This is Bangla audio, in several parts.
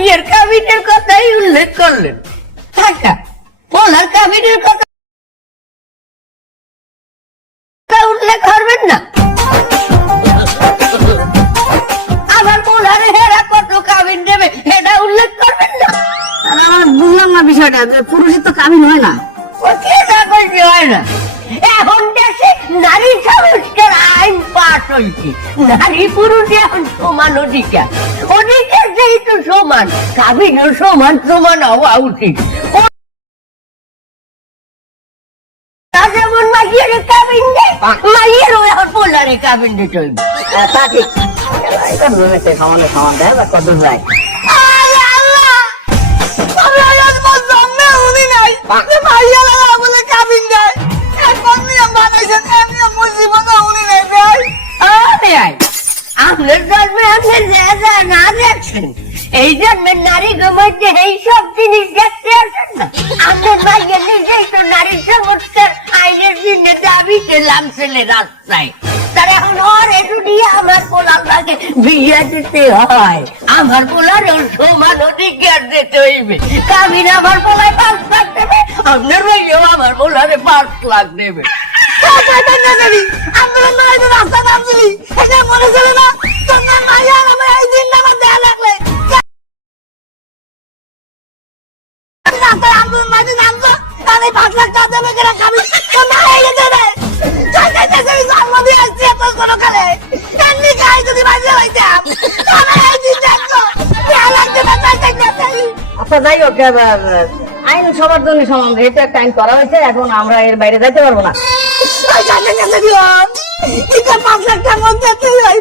মাইয়ের কাবিনের কথাই উল্লেখ করলেন। আচ্ছা পোলার কাবিনের কথা উল্লেখ করবেন না। হেরা কত কাবিন দেবে এটা উল্লেখ করবেন না। আমার বুঝলাম না বিষয়টা পুরুষের তো কামিন হয় না। ও কে না হয় না? এখন দেশে নারী সংস্কার আইন পাস হয়েছে নারী পুরুষ এখন সমান অধিকার অধিকার যেহেতু সমান কাবিনও সমান সমান হওয়া উচিত যেমন মাইয়ের কাবিন দেয় মাইয়েরও এখন পোলারে কাবিন দিতে হইবে তা ঠিক ভেবেছে সমানে দেয় বা কত যায় আল্লাহ! আমি আজ বললাম না, উনি নাই। যে ভাইয়া বলে কাবিন দেয়। বানাইছেন, এ নিয়ম উনি নাই। আরে আই, আপনার জন্মে আপনি যা না দেখছেন এই জন্মের নারী মধ্যে এই সব জিনিস দেখতে আসেন না। আপনার ভাইয়া নিজেই তো নারী সংস্কার আইনের জন্য দাবি পেলাম ছেলে রাস্তায়। তার এখন ওর একটু দিয়ে আমার পোলার লাগে বিয়ে দিতে হয়। আমার পোলার সমান অধিকার দিতে হইবে। কাবিন আমার পোলায় পাঁচ লাখ দেবে আপনার ভাইয়াও আমার পোলারে পাঁচ লাখ দেবে। আচ্ছা যাই হোক আইন সবার জন্য সমান যেহেতু একটা আইন করা হয়েছে, এখন আমরা এর বাইরে যাইতে পারব না। এটা পাঁচ লাখ মধ্যে হয়ে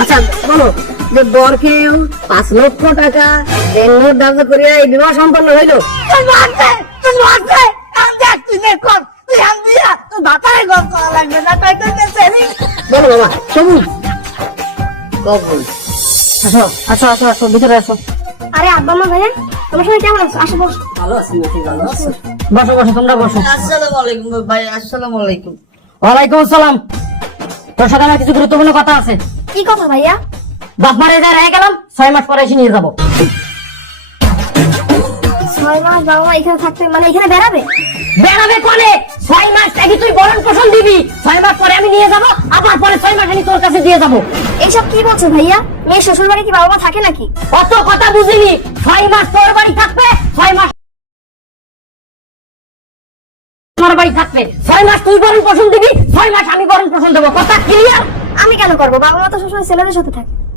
আচ্ছা পাঁচ লক্ষ টাকা এই বিবাহ সম্পন্ন হইল তুই মারছে তুই মারছে আমি দেখ তুই দেখ কর তুই আন দিয়া তুই ভাতারে গম করা লাগবে না বাবা আসো আসো আসো আসো ভিতরে আসো আরে আব্বা মা ভাইয়া তোমার সঙ্গে কেমন আছো? আসো বসো। ভালো আছি ভালো আছো। বসো। বসো তোমরা বসো। আসসালামু আলাইকুম ভাই আসসালামু আলাইকুম ওয়ালাইকুম আসসালাম। তোর সাথে আমার কিছু গুরুত্বপূর্ণ কথা আছে। কি কথা ভাইয়া? বাপ মারে যা রেখে গেলাম ছয় মাস পরে এসে নিয়ে যাব। ছয় মাস বাবা এখানে থাকতে মানে এখানে বেড়াবে? বেড়াবে কোনে ছয় মাস থাকি তুই বরণ পোষণ দিবি। ছয় মাস পরে আমি নিয়ে যাব আবার পরে ছয় মাস আমি তোর কাছে দিয়ে যাব। এইসব কি বলছো ভাইয়া? মেয়ে শ্বশুর বাড়ি কি বাবা মা থাকে নাকি? অত কথা বুঝিনি। ছয় মাস তোর বাড়ি থাকবে ছয় মাস আমার বাড়ি থাকবে। ছয় মাস তুই বরণ পোষণ দিবি ছয় মাস আমি বরণ পোষণ দেবো। কথা ক্লিয়ার আমি কেন করব? বাবা মা তো সবসময় ছেলেদের সাথে থাকে।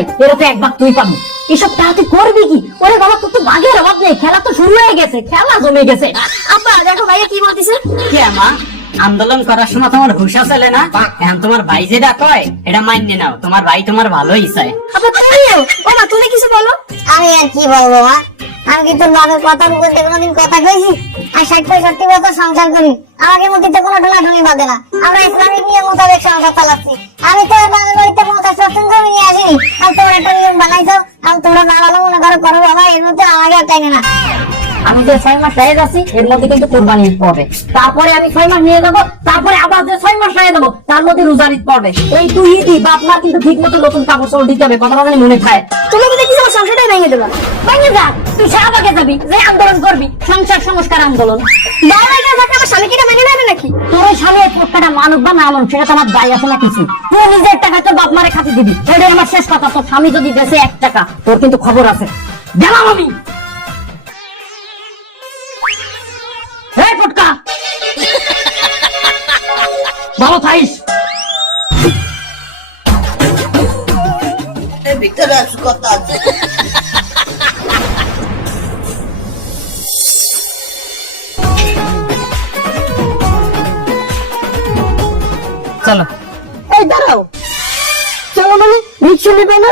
এর তো এক ভাগ তুই পাবি। এসব টাকা তুই করবি কি? ওরে বাবা তোর তো বাঘের অভাব নেই। খেলা তো শুরু হয়ে গেছে খেলা জমে গেছে। আব্বা দেখো ভাইয়া কি বলতেছে। কি আমা আন্দোলন করার সময় তোমার হুশা চলে না? এখন তোমার ভাই যেটা কয় এটা মান্য নাও। তোমার ভাই তোমার ভালোই চায়। আব্বা তুমিও? ও মা তুমি কিছু বলো। আমি আর কি বলব মা? আমি কিন্তু বাবার কথার কোনোদিন কথা কইছি আর ষাট পঁয়ষট্টি বছর সংসার করি আমাকে মধ্যে কোনো ঢোলাঢুলি বাঁধে না। আমরা ইসলামিক নিয়ম মোতাবেক সংসার চালাচ্ছি। আমি তো বাঙাল বাড়িতে পঞ্চাশ পার্সেন্ট জমি নিয়ে আসিনি। আর তোমরা একটা নিয়ম বানাইছো, আর তোমরা না ভালো মনে করো করো বাবা এর মধ্যে আমাকে টাইনে না। আমি যে ছয় মাস রেখে যাচ্ছি এর মধ্যে কিন্তু কোরবানি ঈদ পড়বে। তারপরে আমি ছয় মাস নিয়ে যাব তারপরে আবার যে ছয় মাস রেখে দেবো তার মধ্যে রোজার ঈদ পড়বে। এই তুই ঈদই বাপ মা কিন্তু ঠিক মতো নতুন কাপড় চোপড় দিতে হবে কথা জানি মনে খায় তুমি কি দেখছি আমার সংসারটাই ভেঙে দেবো। ভেঙে যা তুই শাহবাগে যাবি যে আন্দোলন করবি সংসার সংস্কার আন্দোলন। আমার বা কিছু। শেষ কথা তোর স্বামী যদি দেশে এক টাকা তোর কিন্তু খবর আছে। গেলাম আমি। ভালো থাইস ভিতরে কথা আছে। চলো। এই দাঁড়াও। চলো মানে রিক্সা নেবে না?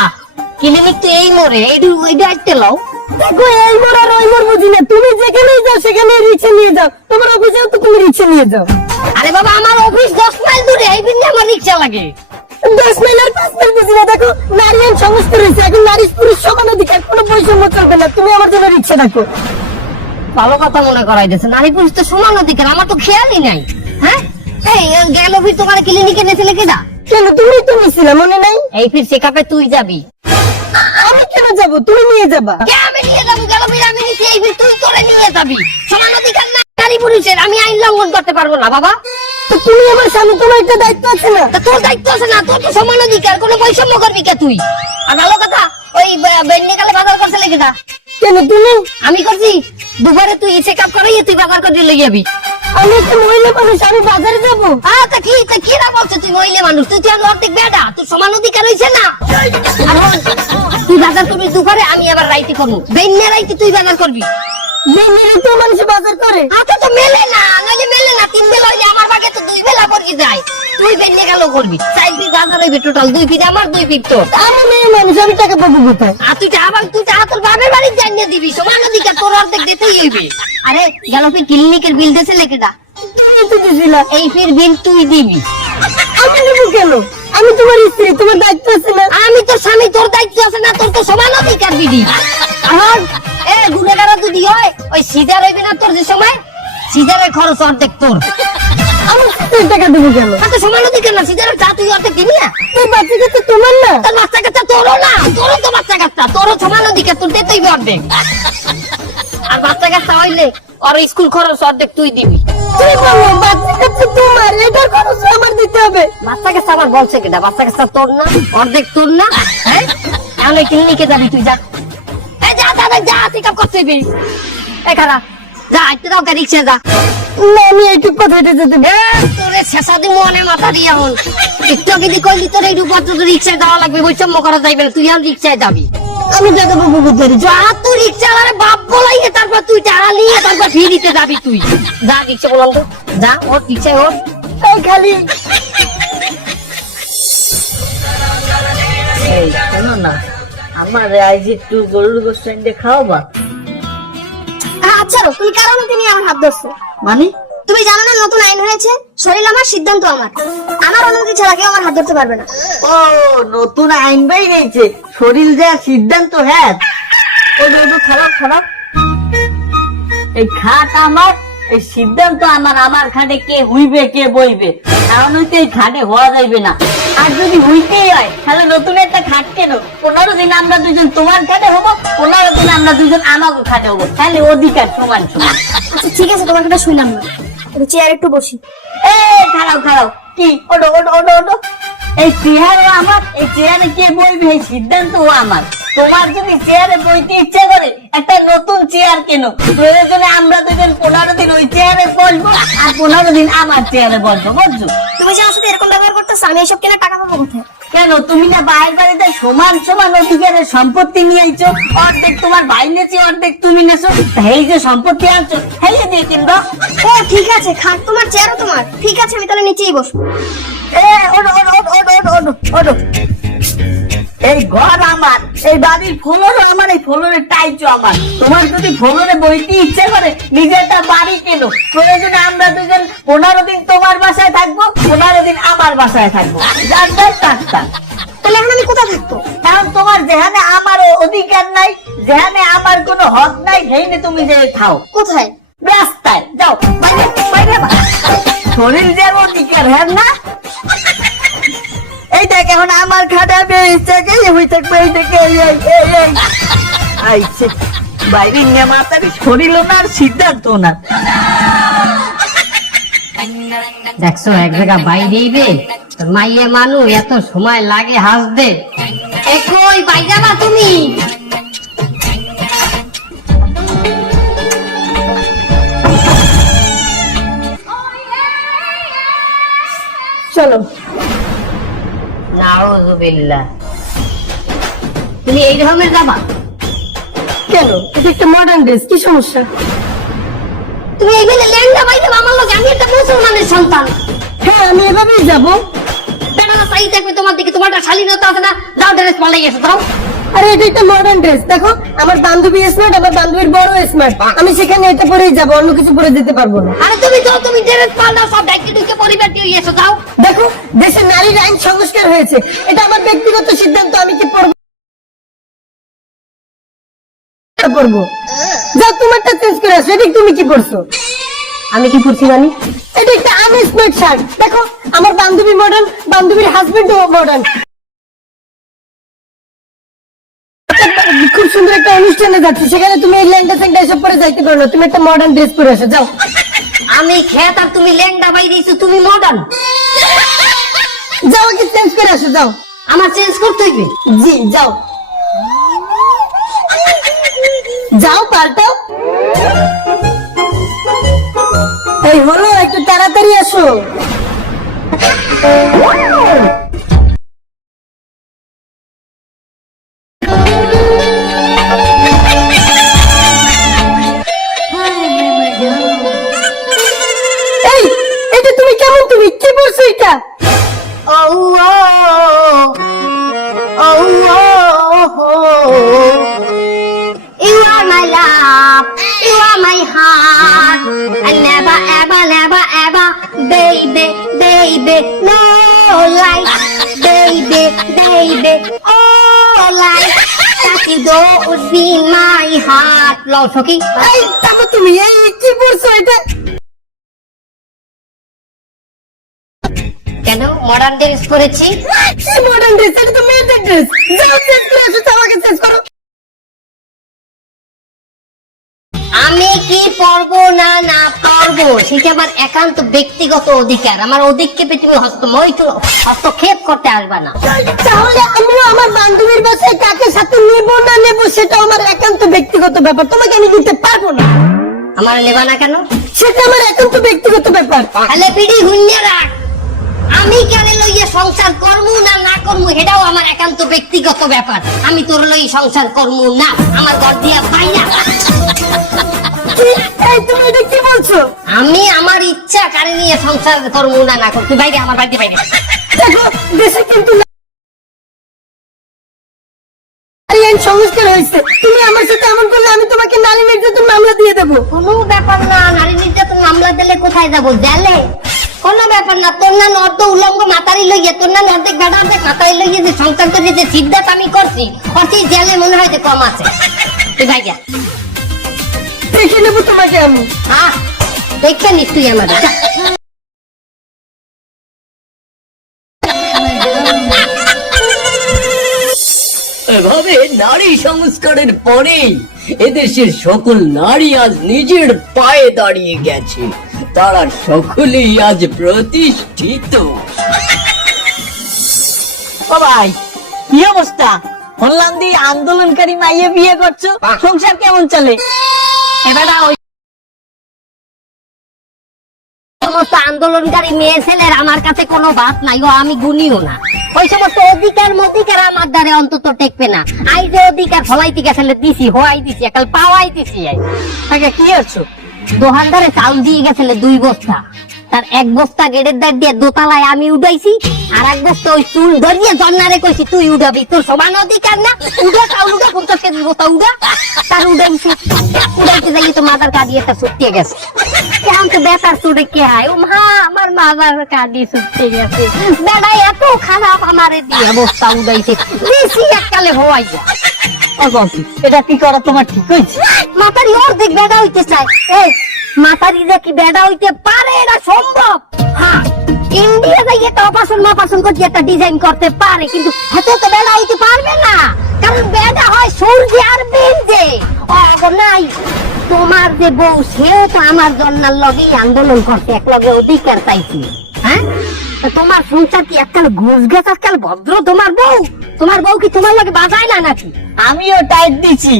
আহ ক্লিনিক তো এই মোড়ে এইটু ওইটা আটতে লও। দেখো এই মোড় আর ওই মোড় বুঝি না। তুমি যেখানেই যাও সেখানে রিক্সা নিয়ে যাও। তোমার তো তুমি রিক্সা নিয়ে যাও। আরে বাবা আমার অফিস দশ মাইল দূরে এই দিন আমার রিক্সা লাগে। দশ মাইল আর পাঁচ মাইল বুঝি না। দেখো নারী আইন সমস্ত রয়েছে এখন নারী পুরুষ সমান অধিকার কোনো বৈষম্য চলবে না। তুমি আমার জন্য রিক্সা ডাকো ভালো কথা মনে করাই দিয়েছে। নারী পুরুষ তো সমান অধিকার আমার তো খেয়ালই নাই। হ্যাঁ? এই গেল ফির তোমার ক্লিনিকে নেছিলে কেডা? কেন? তুমি তো নিছিলে মনে নাই? এই ফির চেকআপে তুই যাবি। আমি কেন যাব? তুমি নিয়ে যাবা। কে আমি নিয়ে যাব? গেল ফির আমি নিছি এই ফির তুই তোরে নিয়ে যাবি। সমান অধিকার না নারী পুরুষের আমি আইন লঙ্ঘন করতে পারব না বাবা। তো তুমি আমার স্বামী তোমার একটা দায়িত্ব আছে না? তোর দায়িত্ব আছে না তোর তো সমান অধিকার কোনো বৈষম্য করবি কে তুই? আর ভালো কথা ওই বেন্নিকালে বাজার করছিলে কেটা কেন তুমি? আমি করছি দুবারে তুই চেক আপ করাইয়ে তুই বাজার করে লই যাবি। আমি একটা মহিলা মানুষ আমি বাজারে যাব। আহ তা কি তা কি না বলছে তুই মহিলা মানুষ? তুই তো অর্ধেক বেটা তুই সমান অধিকার হইছে না? তুই বাজার করবি দুপুরে আমি আবার রাইতে করব। বেন্যা রাইতে তুই বাজার করবি। তো মানুষ গেল করবি। চার পিস বাজার হইবে টোটাল দুই পিস আমার দুই পিস তোর। আমি মেয়ে মানুষ আমি টাকা পাবো কোথায়? আর তুই আবার তুই তোর বাপের বাড়ি জানিয়ে দিবি সমান অধিকার তোর অর্ধেক দিতেই হইবে। আরে গেল ক্লিনিকের বিল দেছে লেখেটা তুমি তো দিছিলা। এই ফির বিল তুই দিবি। আমি নেব কেন? আমি তোমার স্ত্রী তোমার দায়িত্ব আছে না? আমি তো স্বামী তোর দায়িত্ব আছে না তোর তো সমান অধিকার বিধি। আর এ বেড়া যদি হয় ওই সিজার হইবে না তোর যে সময় সিজারের খরচ অর্ধেক তোর। আমি তুই টাকা দেবো কেন? আর তো সমান অধিকার সিজারের চা তুই অর্ধেক দিবি না? তুই বাচ্চা কাচ্চা তোমার না? তোর বাচ্চা কাচ্চা তোরও না তোরও তো বাচ্চা কাচ্চা তোরও সমান অধিকার তোর দিতেই অর্ধেক। আর বাচ্চা কাচ্চা হইলে ওর স্কুল খরচ অর্ধেক তুই দিবি। তুই বলো? বাচ্চা কাচ্চা তোমার এটার খরচ আমার দিতে হবে। বাচ্চা কাচ্চা আবার বলছে কেটা বাচ্চা কাচ্চা তোর না অর্ধেক তোর না হ্যাঁ? তাহলে ক্লিনিকে যাবি তুই যা। এই যা যা যা, চেক আপ করতে এই খারা যা আইতে দাও রিক্সা যা। না আমি এইটুক কথা হেঁটে যেতে তোরে শেষা দি মনে মাথা দিয়ে হন একটু আগে দি কইলি তোর এই রূপার তো রিক্সায় যাওয়া লাগবে বৈষম্য করা যাইবে না তুই আর রিক্সায় যাবি। আমি টাকা পাবো কোথায় যা তুই রিক্সা আলারে বাপ বলাইয়ে তারপর তুই টাকা নিয়ে তারপর ফিরিতে যাবি তুই। যা রিক্সা বললাম তো যা ওর রিক্সায় ওর। এই খালি। এই শোনো না আমার আজ একটু গরুর গোস্ত খাওয়াবা আচ্ছা তুমি কার অনুমতি নিয়ে আমার হাত ধরছো? মানে? তুমি জানো না নতুন আইন হয়েছে? শরীর আমার সিদ্ধান্ত আমার। আমার অনুমতি ছাড়া কেউ আমার হাত ধরতে পারবে না। ও নতুন আইন বেই গেছে। শরীর দেওয়ার সিদ্ধান্ত হ্যাঁ। ও দাদু খারাপ খারাপ এই খাট আমার এই সিদ্ধান্ত আমার। আমার খাটে কে হুইবে কে বইবে? কারণ হইতে এই খাটে হওয়া যাইবে না। আর যদি হইতেই হয় তাহলে নতুন একটা খাট কেন? পনেরো দিন আমরা দুজন তোমার খাটে হব পনেরো দিন আমরা দুজন আমাকে খাটে হব। তাহলে অধিকার সমান সমান আচ্ছা ঠিক আছে তোমার কথা শুনলাম না। চেয়ার একটু বসি। এ খাড়াও খাড়াও। কি? ওটো ওটো ওটো ওটো এই চেয়ারও আমার এই চেয়ারে কে বইবে? এই সিদ্ধান্তও আমার। তোমার যদি চেয়ারে বইতে ইচ্ছা করে একটা নতুন চেয়ার কেন। প্রয়োজনে আমরা দুজন পনেরো দিন ওই চেয়ারে বসবো আর পনেরো দিন আমার চেয়ারে বসবো বুঝছ? তুমি যে আমার সাথে এরকম ব্যবহার করতেছো আমি এসব কেনার টাকা পাবো কোথায়? কেন? তুমি না বাইরের বাড়িতে সমান সমান অধিকারের সম্পত্তি নিয়ে আইছো। অর্ধেক তোমার ভাই নেছে অর্ধেক তুমি নেছো। এই যে সম্পত্তি আনছো হেলে দিয়ে কিনবো। ও ঠিক আছে খাট তোমার চেয়ারও তোমার। ঠিক আছে আমি তাহলে নিচেই বসবো। এই ঘর আমার এই বাড়ির ফ্লোরও আমার এই ফ্লোরের টাইচও আমার। তোমার যদি ফ্লোরে বইতে ইচ্ছে করে নিজে একটা বাড়ি কেন? প্রয়োজনে আমরা দুজন পনেরো দিন তোমার বাসায় থাকব পনেরো দিন আমার বাসায় থাকব। তার। তাহলে এখন আমি কোথায় থাকব? কারণ তোমার যেখানে আমার অধিকার নাই যেখানে আমার কোনো হক নাই সেইনে তুমি যে খাও কোথায়? রাস্তায় যাও বাইরে বাইরে। শরীর যে অধিকার হ্যাঁ না? এই দেখ, এখন আমার খাটা বেরিয়েছে গেলে হয়ে থাকবে, এই আইছে বাইরে নিয়ে মাতারি শরীর ওনার সিদ্ধান্ত ওনার দেখছ, এক জায়গা বাইরেই বে মাইয়ে মানু এত সময় লাগে হাসতে। একই কই বাইরা তুমি? চলো। নাউজুবিল্লাহ। তুমি এই রকমের যাবা কেন? এটা একটা মডার্ন ড্রেস কি সমস্যা? তুমি এইখানে লেহেঙ্গা বাইতে আমার লোক আমি একটা মুসলমানের সন্তান। হ্যাঁ আমি এবার এইভাবেই যাব দেখবে তোমার দিকে তোমার একটা শালীনতা আছে না? ড্রেস গেছো যাও। আরে এটা একটা মডার্ন ড্রেস দেখো আমার বান্ধবী স্মার্ট আমার বান্ধবীর বড় স্মার্ট আমি সেখানে এটা পরেই যাব অন্য কিছু পরে যেতে পারব না। আরে তুমি যাও তুমি ড্রেস পাল্টাও সব পরিবার দিয়ে এসো, যাও। দেখো দেশের নারীর আইন সংস্কার হয়েছে। এটা আমার ব্যক্তিগত সিদ্ধান্ত, আমি কি পরবো পরবো যাও, তোমারটা চেঞ্জ করে আসো এটা তুমি কি করছ আমি কি করছি জানি এটা একটা আনস্মার্ট শার্ট দেখো, আমার বান্ধবী মডার্ন বান্ধবীর হাজবেন্ডও মডার্ন খুব সুন্দর একটা অনুষ্ঠানে যাচ্ছি, সেখানে তুমি এই ল্যাংটা স্যাংটা এসব পরে যাইতে পারো না। তুমি একটা মডার্ন ড্রেস পরে আসো, যাও। আমি খেত আর তুমি লেন্ডা বাই দিয়েছ তুমি মডার্ন যাও কি চেঞ্জ করে আসো যাও। আমার চেঞ্জ করতে হইবে? জি যাও। যাও পাল্টাও। এই হলো একটু তাড়াতাড়ি আসো। Oh, oh, oh, oh, oh. You are my love, you are my heart, and never, ever, never, ever, baby, baby, no life, baby, baby, oh you don't be my heart. তুমি এই কি বলছো এটা কেন? মডার্ন ড্রেস পরেছি। মডার্ন ড্রেস এটা তো মেয়েদের ড্রেস যাও চেঞ্জ করে আসো আগে চেঞ্জ করো। আমি কি পরবো না না পরবো? সেটা আমার একান্ত ব্যক্তিগত অধিকার। আমার অধিক্ষেপে তুমি হস্ত মৈথুন হস্তক্ষেপ করতে আসবা না। তাহলে আমিও আমার বান্ধবীর বাসায় কাকে সাথে নেব না নেব সেটা আমার একান্ত ব্যক্তিগত ব্যাপার। তোমাকে আমি দিতে পারব না। আমার নেবা না কেন? সেটা আমার একান্ত ব্যক্তিগত ব্যাপার। তাহলে পিড়ি হুন্যে রাখ। আমি কেন লইয়া সংসার করব না না করব এটাও আমার একান্ত ব্যক্তিগত ব্যাপার। আমি তোর লই সংসার করব না। আমার ঘর দিয়া বাইরা কি? তুমি এটা কি বলছো? আমি আমার ইচ্ছা কারে নিয়ে সংসার না না বাইরে আমার বাড়িতে বাইরে। দেখো দেশে কিন্তু সংস্কার হয়েছে। তুমি আমার সাথে এমন করলে আমি তোমাকে নারী নির্যাতন মামলা দিয়ে দেবো। কোনো ব্যাপার না নারী নির্যাতন মামলা দিলে কোথায় যাব? জেলে। কোনো ব্যাপার না তোর না নর্দ উলঙ্গ মাতারি লইয়ে তোর না অর্ধেক বেড়া অর্ধেক মাতারি লইয়ে যে সংসার করে যে সিদ্ধান্ত আমি করছি করছি জেলে মনে হয় যে কম আছে। তুই ভাই যা দেখে নেব তোমাকে আমি। আহ দেখে নিস তুই আমাদের এভাবে নারী সংস্কারের পরে এদেশের সকল নারী আজ নিজের পায়ে দাঁড়িয়ে গেছে। তারা সকলেই আজ প্রতিষ্ঠিত। ও ভাই কি অবস্থা? আন্দোলনকারী মাইয়ে বিয়ে করছ? সংসার কেমন চলে? এবারে ওই সমস্ত আন্দোলনকারী মেয়ে ছেলের আমার কাছে কোনো বাত নাই ও আমি গুনিও না। ওই সমস্ত অধিকার মধিকার আমার অন্তত টেকবে না। আই যে অধিকার ফলাইতে গেছিলে দিছি, হোয়াই দিছি, একাল পাওয়াই দিছি। আগে কি আছো দোকানদারে চাউল দিয়ে গেছিল দুই বস্তা। তার এক বস্তা গেটের দাঁড় দিয়ে দোতলায় আমি উঠাইছি আর এক বস্তা ওই চুল ধরিয়ে জন্নারে কইছি, তুই উঠাবি, তোর সমান অধিকার না? উঠা, চাউল উঠা, পঞ্চাশ কেজি বস্তা উঠা। তার উঠাইছি, উঠাইতে যাই তো মাথার কাঁদি একটা ছুটিয়ে গেছে। এখন তো বেতার চুড়ে কে ও মা, আমার মাথার কাঁদি ছুটতে গেছে। এত খারাপ আমারে দিয়ে বস্তা উঠাইছে। বেশি এককালে হওয়াই এটা কি করা তোমার ঠিক হয়েছে? মাতারি অর্ধেক বেড়া হইতে চায় এই মাতারি যে কি বেড়া হইতে পারে সম্ভব? হ্যাঁ ইন্ডিয়া একটা অপারেশন মাপারেশন করতে একটা ডিজাইন করতে পারে, কিন্তু তো হইতে পারবে না। কারণ হয় সূর্যে আর অগ নাই। তোমার যে বউ, সেও তো আমার জন্নার লগেই আন্দোলন করতে এক লগে অধিকার চাইছি। হ্যাঁ? তোমার সংসার কি এককাল ঘুষ গেছ এককাল ভদ্র তোমার বউ? তোমার বউ কি তোমার লগে বাজায় না নাকি? আমিও টাইট দিছি।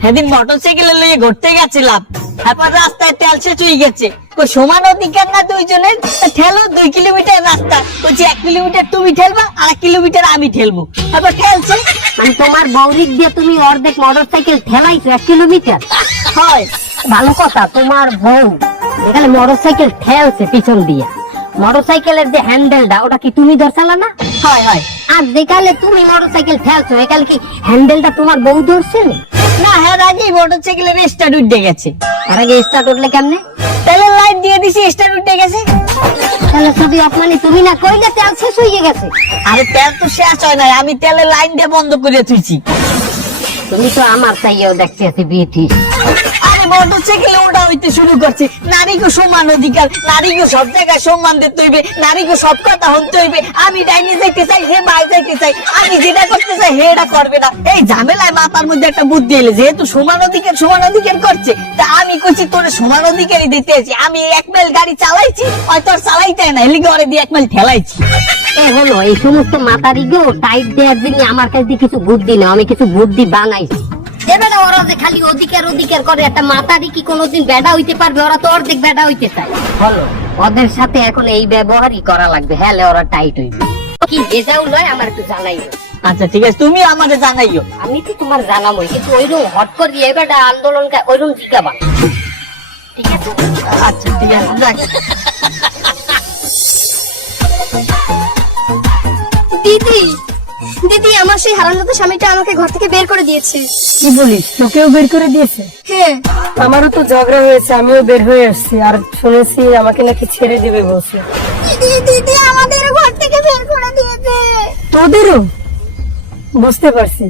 সেদিন মোটরসাইকেলে লিয়ে ঘুরতে গেছিলাম। তারপর রাস্তায় তেল শেষ হয়ে গেছে। সমান অধিকার না দুইজনের? ঠেলো দুই কিলোমিটার রাস্তা। বলছি এক কিলোমিটার তুমি ঠেলবা আর এক কিলোমিটার আমি ঠেলবো। তারপর ঠেলছে। মানে তোমার বৌরিক দিয়ে তুমি অর্ধেক মোটর সাইকেল ঠেলাইছো এক কিলোমিটার? হয়। ভালো কথা তোমার বউ এখানে মোটর সাইকেল ঠেলছে পিছন দিয়ে। মোটরসাইকেলের যে হ্যান্ডেলটা ওটা কি তুমি ধরছালা না? হয় হয়। আর যেকালে তুমি মোটরসাইকেল ঠেলছো একালে কি হ্যান্ডেলটা তোমার বউ ধরছিল না? হ্যাঁ আগেই মোটরসাইকেলের স্টার্ট উঠে গেছে। আর আগে স্টার্ট উঠলে কেমনে? তেলের লাইট দিয়ে দিছি স্টার্ট উঠে গেছে। তাহলে শুধু অপমানি তুমি না কইলে তেল শেষ হয়ে গেছে? আরে তেল তো শেষ হয় নাই আমি তেলের লাইন দিয়ে বন্ধ করে তুইছি তুমি তো আমার চাইয়েও দেখতে আছি বিউটি আরে ওটা হইতে শুরু করছে। নারীকে সমান অধিকার নারীকে সব জায়গায় সম্মান দিতে হইবে নারীকে সব কথা হতে হইবে। আমি ডাইনি যাইতে চাই, হে যাইতে চাই, আমি যেটা করতে চাই, হে এটা করবে না। এই ঝামেলায় মাথার মধ্যে একটা বুদ্ধি এলে, যেহেতু সমান অধিকার সমান অধিকার করছে, তা আমি তোর সমান অধিকারই দিতে আছি। আমি এক মাইল গাড়ি চালাইছি হয়তো আর চালাইতে না হেলিকপ্টারে দিয়ে এক মাইল ঠেলাইছি। এ হলো, এই সমস্ত টাইট দেওয়ার জন্য আমার কাছে কিছু বুদ্ধি না আমি কিছু বুদ্ধি বানাইছি। এবারে ওরা যে খালি অধিকার অধিকার করে একটা মাতারি কি কোনোদিন বেডা হইতে পারবে? ওরা তো অর্ধেক বেডা হইতে চায়। হলো ওদের সাথে এখন এই ব্যবহারই করা লাগবে। হ্যাঁ ওরা টাইট হইবে। কি রেজাউল হয় আমার একটু জানাইও আচ্ছা ঠিক আছে তুমি আমাকে জানাইও আমি তো তোমার জানাবই কিন্তু ওইরকম হট করে এবারটা আন্দোলন ওইরকম জিকাবা ঠিক আছে? আচ্ছা ঠিক আছে যাক। দিদি দিদি আমার সেই হারানোতে স্বামীটা আমাকে ঘর থেকে বের করে দিয়েছে। কি বলিস? তোকেও বের করে দিয়েছে? হ্যাঁ। আমারও তো ঝগড়া হয়েছে আমিও বের হয়ে আসছি। আর শুনেছি আমাকে নাকি ছেড়ে দেবে বলছে। দিদি দিদি আমাদের ঘর থেকে বের করে দিয়েছে। তোদেরও? বুঝতে পারছি।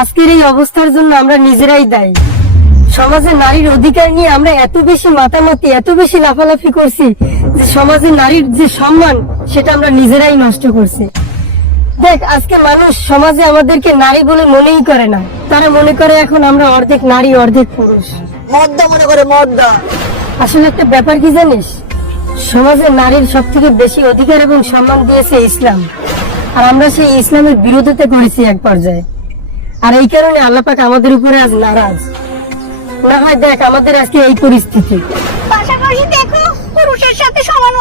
আজকের এই অবস্থার জন্য আমরা নিজেরাই দায়ী। সমাজে নারীর অধিকার নিয়ে আমরা এত বেশি মাতামাতি এত বেশি লাফালাফি করছি যে সমাজে নারীর যে সম্মান সেটা আমরা নিজেরাই নষ্ট করছি। দেখ আজকে মানুষ সমাজে আমাদেরকে নারী বলে মনেই করে না। তারা মনে করে এখন আমরা অর্ধেক নারী অর্ধেক পুরুষ। মদ্দা মনে করে মদ্দা। আসলে একটা ব্যাপার কি জানিস? সমাজে নারীর সব থেকে বেশি অধিকার এবং সম্মান দিয়েছে ইসলাম। আর আমরা সেই ইসলামের বিরোধিতা করেছি এক পর্যায়ে। আর এই কারণে আল্লাপাক আমাদের উপরে আজ নারাজ। না হয় দেখ আমাদের আজকে এই পরিস্থিতি।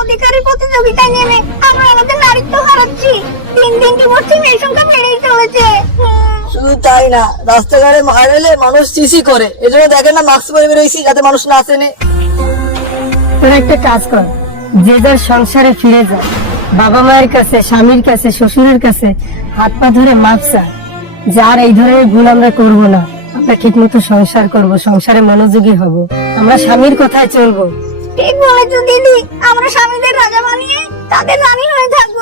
অধিকারের প্রতিযোগিতায় নেমে আমরা আমাদের নারীত্ব হারাচ্ছি। দিন দিন ডিভোর্সি মেয়ের সংখ্যা বেড়েই চলেছে। শুধু তাই না রাস্তাঘাটে মানুষ চিসি করে। এজন্য দেখেন না মাস্ক পরে বেরোইছি যাতে মানুষ না আসেনে তোরা একটা কাজ কর যে যার সংসারে ফিরে যা। বাবা মায়ের কাছে স্বামীর কাছে শ্বশুরের কাছে হাত পা ধরে মাপসা যে আর এই ধরনের ভুল আমরা করব না। আমরা ঠিক মতো সংসার করব সংসারে মনোযোগী হব। আমরা স্বামীর কথায় চলবো। ঠিক বলেছ দিদি। আমরা স্বামীদের রাজা বানিয়ে তাদের রানী হয়ে থাকব।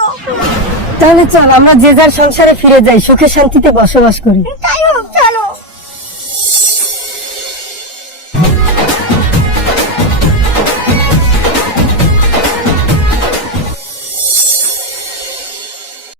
তাহলে চল আমরা যে যার সংসারে ফিরে যাই সুখে শান্তিতে বসবাস করি। তাই